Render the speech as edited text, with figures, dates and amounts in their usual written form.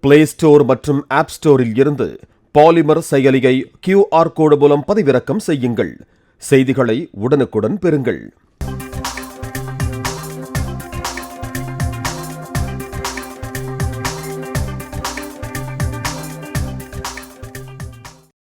Play store மற்றும் app ஸ்டோரில் இருந்து பாலிமர் செயலியை QR கோடு மூலம் பதிவிறக்கம் செய்யுங்கள். செய்திகளை உடனுக்குடன் பெறுங்கள்.